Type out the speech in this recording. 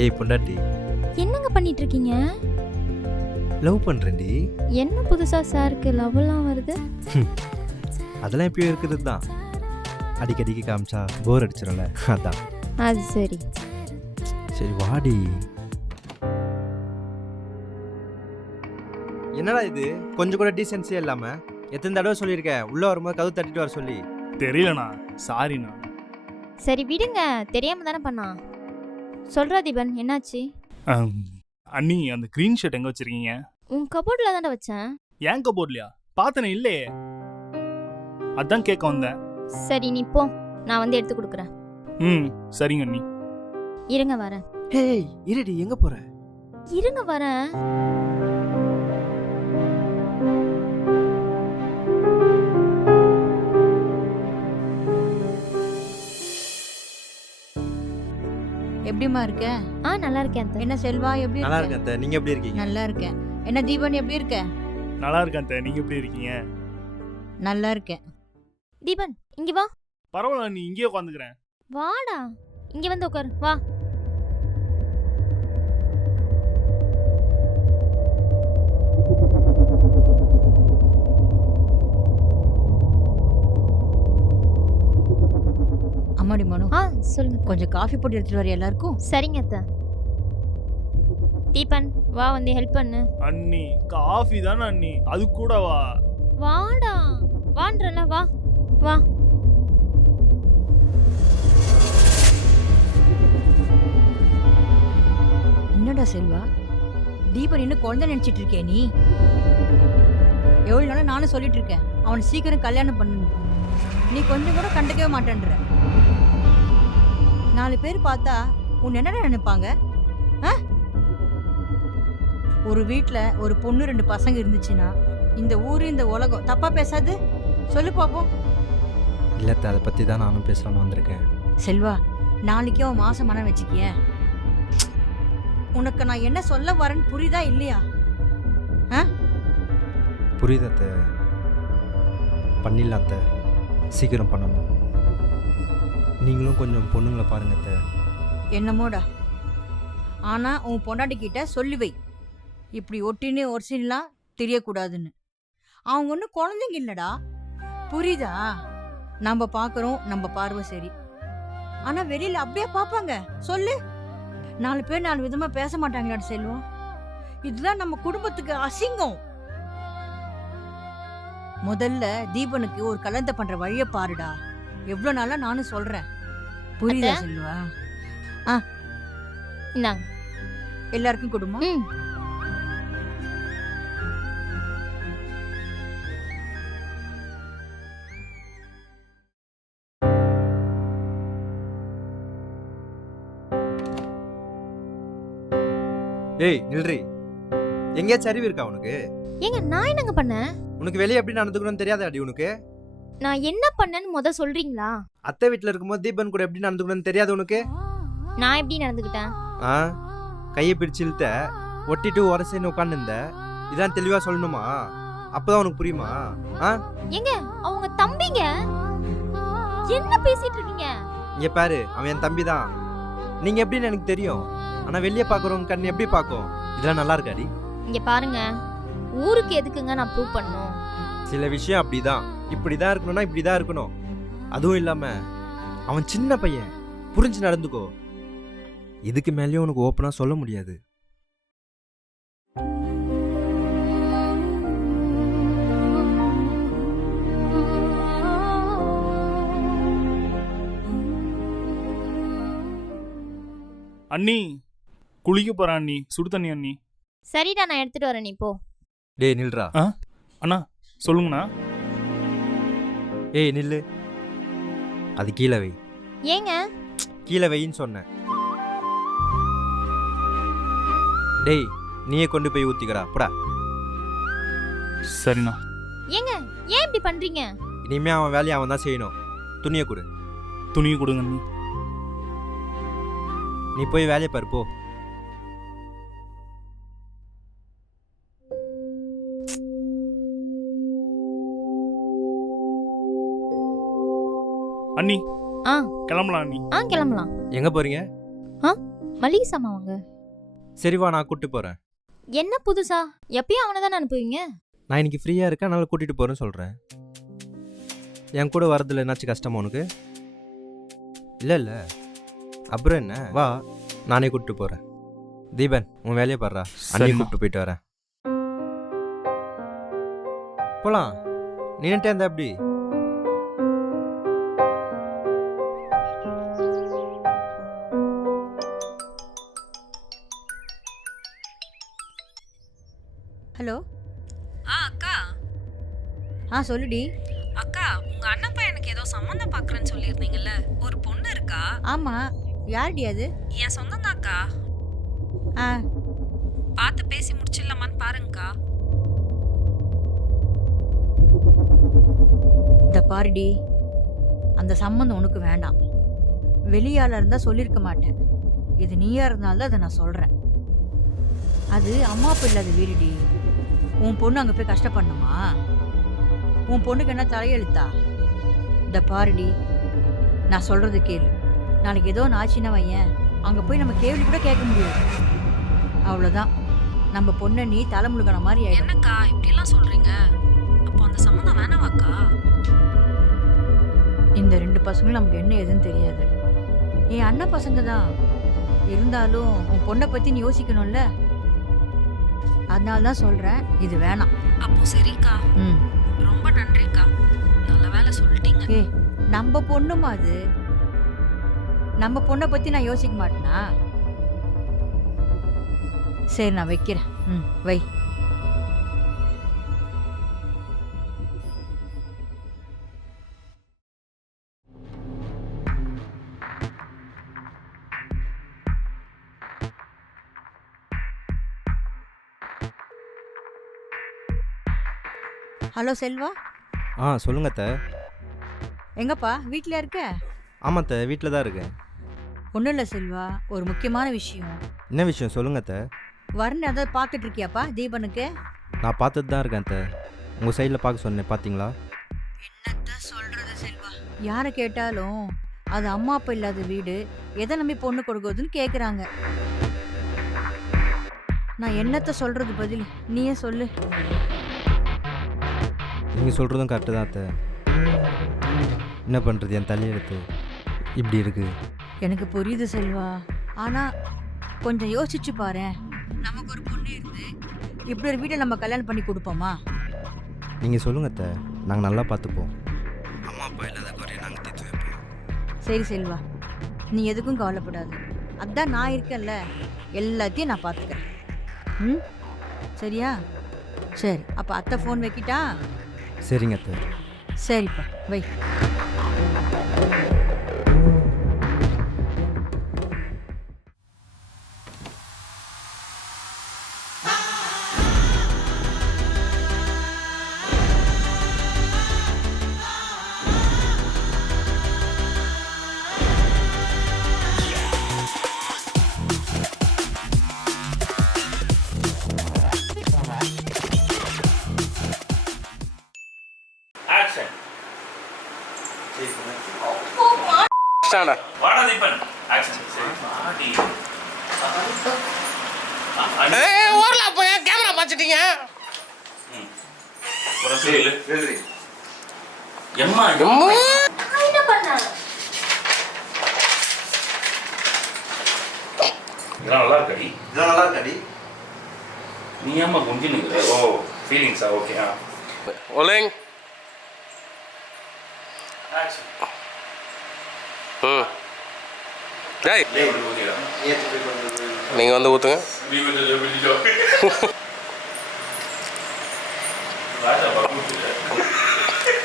ஏய் பொண்டாட்டி, என்னங்க பண்ணிட்டு இருக்கீங்க? லவ் பண்றேன்டி. என்ன புதுசா சாருக்கு லவ்லாம் வருது? அதெல்லாம் எப்பயும் இருக்கிறது தான். அடிக்கடிக்கு காமிச்சா போர் அடிச்சிடும்ல, அதான். அது சரி. சரி வாடி. என்னடா இது, கொஞ்சம் கூட டீசென்சியே இல்லாம எத்தனை தடவை சொல்லியிருக்கேன் உள்ள வரும்போது கதவு தட்டிட்டு வர சொல்லி. தெரியலண்ணா, சாரிண்ணா. சரி விடுங்க, தெரியாம தானே பண்ணா. சொல்றா தீபன், என்னாச்சு? அண்ணி, அந்த க்ரீன் ஷர்ட் எங்கே வச்சிருக்கீங்க? உன் கபோர்ட்ல தானே வச்சேன். ஏன் கபோர்ட்லையா? பார்த்தனே இல்லையே, அதான் கேட்க வந்தேன். சரி நீ போ, நான் வந்து எடுத்து கொடுக்குறேன். சரிங்க அண்ணி. இருங்க வரேன். ஹேய் இருடி, எங்க போற? இருங்க வரேன். எப்படிமா இருக்க? நல்லா இருக்கேன் அத்தை. என்ன செல்வா, எப்படி நல்லா இருக்க? இருக்கேன் அத்தை, நீங்க எப்படி இருக்கீங்க? நல்லா இருக்கேன். என்ன தீபன், எப்படி இருக்க? நல்லா இருக்கேன் அத்தை, நீங்க எப்படி இருக்கீங்க? நல்லா இருக்கேன். தீபன் இங்க வா. பரவாயில்ல அண்ணி, இங்கேயே உட்காந்துக்கிறேன். வாடா, இங்க வந்து உட்காரு வா. அம்மாடி மனு, சொல்லுங்க. கொஞ்சம் காஃபி போட்டு எடுத்துட்டு வர எல்லாருக்கும். சரிங்க அத்தை. தீபன் வா, வந்து ஹெல்ப் பண்ணு. அண்ணி காஃபி தானே அண்ணி, அது கூட வா. வாடா, வான்றல வா வா. என்னடா செல்வா, தீபன் இன்னும் குழந்தை நினைச்சிட்டு இருக்கே நீ? எவ்வளவு நாளா நானும் சொல்லிட்டு இருக்கேன் அவனை சீக்கிரம் கல்யாணம் பண்ணு. நீ கொஞ்சம் கூட கண்டுக்கவே மாட்டேன்ற. 4 பேர் பார்த்தா உன் என்னடா நினைப்பாங்க? ஒரு வீட்ல ஒரு பொண்ணு 2 பசங்க இருந்துச்சுன்னா இந்த ஊரு இந்த உலகம் தப்பா பேசாது? சொல்லு பாப்போம். இல்லத்த, அதை பத்தி தான் நானும் பேசலாம்னு வந்திருக்கேன். செல்வா, நாளைக்கே அவன் மாசம் மனம் வச்சுக்கிய. உனக்கு நான் என்ன சொல்ல வரேன்னு புரியுதா இல்லையா? புரியுது அத்தை, பண்ணிடலாம் அத்தை, சீக்கிரம் பண்ணணும். நீங்களும் கொஞ்சம் பொண்ணுங்களை பாருங்க அத்தை. என்னமோடா, ஆனா உன் பொண்டாட்டி கிட்ட சொல்லி வை, இப்படி ஒட்டின்னு ஒரிசின்லாம் தெரியக்கூடாதுன்னு. அவங்க ஒன்றும் குழந்தைங்க இல்லடா, புரியுதா? நம்ம பார்க்குறோம், நம்ம பார்வை சரி. ஆனா வெளியில அப்படியே பார்ப்பாங்க. சொல்லு, 4 பேர் 4 விதமா பேச மாட்டாங்களாட செல்வம்? இதுதான் நம்ம குடும்பத்துக்கு அசிங்கம். முதல்ல தீபனுக்கு ஒரு கல்யாணத்தை பண்ற வழிய பாருடா. எவ்வளவு நாளா நானும் சொல்றேன், புரியுதா செல்வா? இந்தாங்க. எல்லாருக்கும் கொடுமா. ஏய் நில்றி, எங்கேயாச்சும் அறிவு இருக்கா உனக்கு? ஏங்க நான் என்னங்க பண்ணேன்? உனக்கு வெளியே எப்படி நடந்துக்கணும்னு தெரியாத அடி உனக்கு? நான் என்ன பண்ணேன்னு சொல்றீங்களா? அத்தை வீட்டில் இருக்கும்போது தீபன் கூட எப்படி நடந்துக்கணும்னு தெரியாது உனக்கு? நான் எப்படி நடந்துக்கிட்டேன்? கையை பிடிச்சு இழுத்த, ஒட்டிட்டு உரசின்னு உட்காந்து இருந்த. இதான் தெளிவா சொல்லணுமா? அப்பதான் உனக்கு புரியுமா? ஏங்க அவங்க தம்பிங்க, என்ன பேசிட்டு இருக்கீங்க? இங்க பாரு, அவன் என் தம்பி தான். நீங்க எப்படின்னு எனக்கு தெரியும், ஆனா வெளியே பாக்குறவங்க கண் எப்படி பாக்கும்? இதெல்லாம் நல்லா இருக்காடி. இங்க பாருங்க, ஊருக்கு எதுக்குங்க நான் ப்ரூவ் பண்ணணும்? சில விஷயம் அப்படிதான், இப்படிதான் இருக்கணும்னா இப்படிதான் இருக்கணும். அதுவும் இல்லாம அவன் சின்ன பையன், புரிஞ்சு நடந்துக்கோ. இதுக்கு மேலேயும் உனக்கு ஓப்பனா சொல்ல முடியாது. அண்ணி குளிக்க போறேன் அண்ணி, சுடு தண்ணி அண்ணி. சரிடா, நான் எடுத்துட்டு வரேன், நீ போ. டேய் நில்றா. அண்ணா சொல்லுங்கண்ணா. ஏய் நில்லு, அது கீழே வை. ஏங்க கீழே வைன்னு சொன்னேன். டேய் நீயே கொண்டு போய் ஊத்திக்கடா, போடா. சரிண்ணா. ஏங்க ஏன் இப்படி பண்றீங்க? இனிமே அவன் வேலையை அவன் தான் செய்யணும். துணியை கொடு. துணியை கொடுங்க அண்ணி. நீ போய் வேலையை பாரு போ. அண்ணி ஆ கிளம்பலாம் அண்ணி. கிளம்பலாம். எங்க போறீங்க? மளிகை சாமான் வாங்க. சரி வா, நான் கூப்பிட்டு போகிறேன். என்ன புதுசா? எப்பயும் அவனை தானே அனுப்புவீங்க. நான் இன்னைக்கு ஃப்ரீயாக இருக்கேன், அதனால் கூட்டிகிட்டு போகிறேன்னு சொல்கிறேன். என் கூட வரதில்ல என்னாச்சும் கஷ்டமா உனக்கு? இல்லை அப்புறம் என்ன, வா நானே கூப்பிட்டு போகிறேன். தீபன், உன் வேலையை பாடுறா, அன்னைக்கு கூப்பிட்டு போயிட்டு வரேன். போலாம், நின்னுட்டே இருந்தா எப்படி? ஹலோ. அக்கா. சொல்லுடி. அக்கா, உங்க அண்ணன் பையனுக்கு ஏதோ சம்மந்தம் பார்க்கறேன்னு சொல்லியிருந்தீங்கல்ல, ஒரு பொண்ணு இருக்கா? ஆமா, யாருடி அது? என் சொந்தம் தான்க்கா. ஆ பார்த்து பேசி முடிச்சிடலாமான்னு பாருங்கக்கா. இந்த பாருடி, அந்த சம்மந்தம் உனக்கு வேண்டாம். வெளியால இருந்தா சொல்லியிருக்க மாட்டேன். இது நீயா இருந்தால்தான் அதை நான் சொல்றேன். அது அம்மா அப்பா இல்லாத வீடுடி. உன் பொண்ணு அங்க போய் கஷ்டப்படணுமா? உன் பொண்ணுக்கு என்ன தலையெழுத்தா? இந்த பாருடி, நான் சொல்றது கேளு. நாளைக்கு ஏதோ ஆச்சுன்னா வையன், அங்க போய் நம்ம கேள்வி கூட கேட்க முடியாது. அவ்வளோதான், நம்ம பொண்ணை நீ தலை முழுகின மாதிரி ஆயிடும். என்னக்கா இப்படிலாம் சொல்றீங்க? அப்போ அந்த சம்மந்தம் வேணாவாக்கா? இந்த 2 பசங்களும் நமக்கு என்ன ஏதுன்னு தெரியாது. என் அண்ணன் பசங்க தான் இருந்தாலும் உன் பொண்ணை பத்தி நீ யோசிக்கணும்ல. அதனால தான் சொல்றேன், இது வேணாம். அப்போ சரிக்கா, ரொம்ப நன்றிக்கா, நல்ல வேலை சொல்லிட்டீங்க. ஏ, நம்ம பொண்ணுமா அது? நம்ம பொண்ணை பத்தி நான் யோசிக்க மாட்டேனா? சரி, நான் வைக்கிறேன். வை. ஹலோ செல்வா. சொல்லுங்க அத்தை. எங்கப்பா, வீட்டில் இருக்க? ஆமாம் அத்தை, வீட்டில் தான் இருக்கேன். ஒன்றும் இல்லை செல்வா, ஒரு முக்கியமான விஷயம். என்ன விஷயம் சொல்லுங்க அத்தை? வரணும் ஏதாவது பார்த்துட்டு இருக்கியாப்பா தீபனுக்கு? நான் பார்த்துட்டு தான் இருக்கேன் அத்தை. உங்கள் சைடில் பார்க்க சொன்னேன், பார்த்தீங்களா? என்னத்த சொல்கிறது செல்வா, யாரை கேட்டாலும் அது அம்மா அப்பா இல்லாத வீடு, எதை நம்பி பொண்ணு கொடுக்குறதுன்னு கேட்குறாங்க. நான் என்னத்த சொல்கிறது பதில், நீயே சொல்லு. நீங்கள் சொல்கிறதும் கரெக்டு தான் அத்தை. என்ன பண்ணுறது, என் தலையெழுத்து இப்படி இருக்கு. எனக்கு புரியுது செல்வா, ஆனால் கொஞ்சம் யோசிச்சு பாரு. நமக்கு ஒரு பொண்ணு இருந்து இப்படி ஒரு வீட்டை நம்ம கல்யாணம் பண்ணி கொடுப்போமா? நீங்கள் சொல்லுங்க அத்தை, நாங்கள் நல்லா பார்த்துப்போம். அம்மா அப்பா இல்லாத குறைய நாங்கள் தீர்த்து வைப்போம். சரி செல்வா, நீ எதுக்கும் கவலைப்படாது. அதான் நான் இருக்கேன்ல, எல்லாத்தையும் நான் பார்த்துக்கிறேன். சரியா? சரி, அப்போ அத்தை ஃபோன் வைக்கிட்டா? சரிங்க அத்தை. சரிப்பா, வை. வாடா தீபன், ஆக்சன். சரி வாடி. ஓரலா போய் கேமரா பாத்துட்டீங்க. ஒரு சீல் எழுதி. எம்மா என்ன பண்ண? இதெல்லாம் நல்லா இருக்கடி. இதெல்லாம் நல்லா இருக்கடி. நீ ஏம்மா குஞ்சு நிற்கிற? ஓ, ஃபீலிங்ஸா? ஓகே. ஒலேங். ஆக்சன். டேய், நீங்க வந்து ஊத்துங்க. நீ வந்து